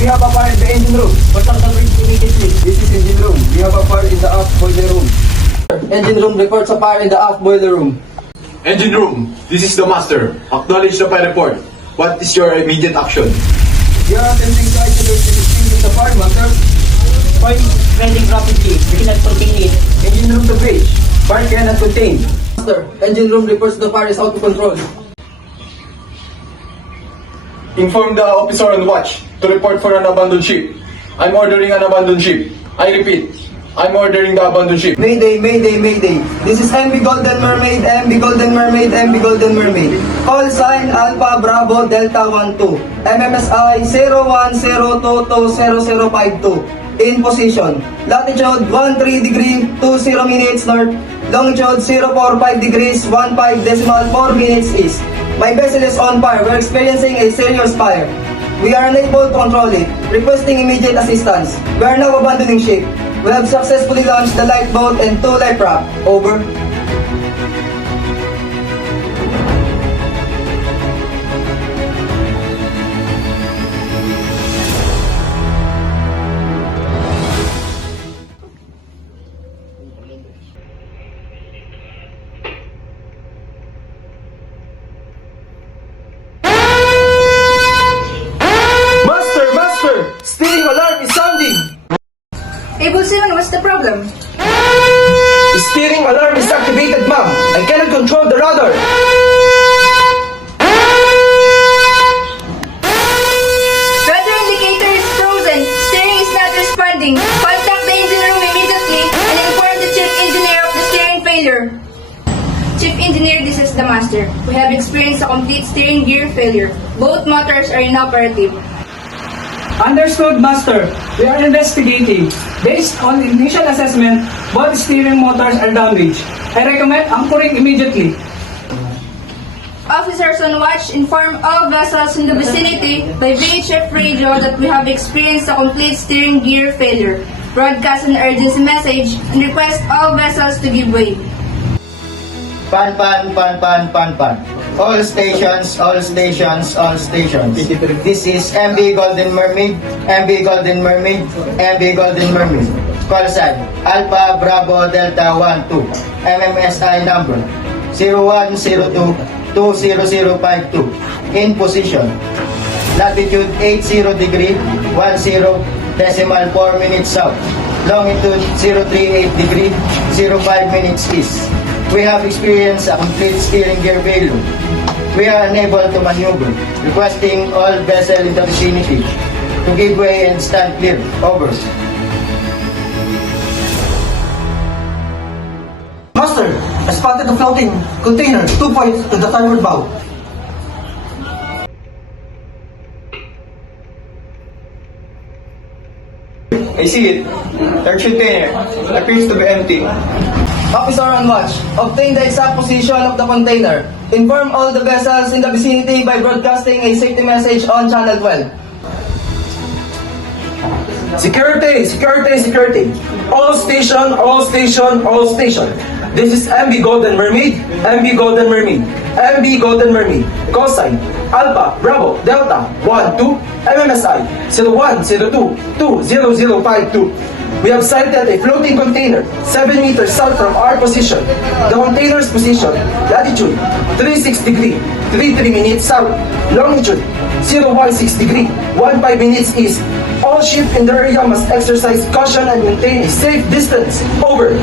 We have a fire in the engine room. Contact the bridge immediately. This is engine room. We have a fire in the aft boiler room. Engine room reports a fire in the aft boiler room. Engine room, this is the master. Acknowledge the fire report. What is your immediate action? We are attempting to isolate and extinguish the fire, master. Fire is spreading rapidly. We cannot contain it. Engine room to bridge. Fire cannot contain. Master, engine room reports the fire is out of control. Inform the officer on watch to report for an abandoned ship. I'm ordering an abandoned ship. I repeat, I'm ordering the abandoned ship. Mayday, mayday, mayday. This is MV Golden Mermaid, MV Golden Mermaid, MV Golden Mermaid. Call sign Alpha Bravo Delta 12. MMSI 0102200052. In position. Latitude 13 degree 20 minutes north. Longitude 045 degrees 15 decimal 4 minutes east. My vessel is on fire. We're experiencing a serious fire. We are unable to control it. Requesting immediate assistance. We are now abandoning ship. We have successfully launched the lifeboat and 2 life raft. Over. Steering alarm is sounding! Able 7, what's the problem? The steering alarm is activated, ma'am. I cannot control the rudder. Rudder indicator is frozen. Steering is not responding. Contact the engine room immediately and inform the chief engineer of the steering failure. Chief engineer, this is the master. We have experienced a complete steering gear failure. Both motors are inoperative. Understood, Master. We are investigating. Based on initial assessment, both steering motors are damaged. I recommend anchoring immediately. Officers on watch inform all vessels in the vicinity by VHF radio that we have experienced a complete steering gear failure. Broadcast an urgency message and request all vessels to give way. Pan. All stations. This is MV Golden Mermaid, MV Golden Mermaid, MV Golden Mermaid. Call sign Alpha Bravo Delta 12. MMSI number 0102200052. In position. Latitude 80 degree 10 decimal 4 minutes south. Longitude 038 degree 05 minutes east. We have experienced a complete steering gear failure. We are unable to maneuver, requesting all vessels in the vicinity to give way and stand clear. Over. Master, I spotted a floating container 2 points to the starboard bow. I see it. Large container. Appears to be empty. Officer on watch, obtain the exact position of the container. Inform all the vessels in the vicinity by broadcasting a safety message on Channel 12. Security. All station. This is MV Golden Mermaid, Call sign Alpha Bravo Delta 12. MMSI 0102200052. We have sighted a floating container 7 meters south from our position. The container's position, latitude 36 degree 33 minutes south, longitude 016 degree 15 minutes east. All ships in the area must exercise caution and maintain a safe distance. Over.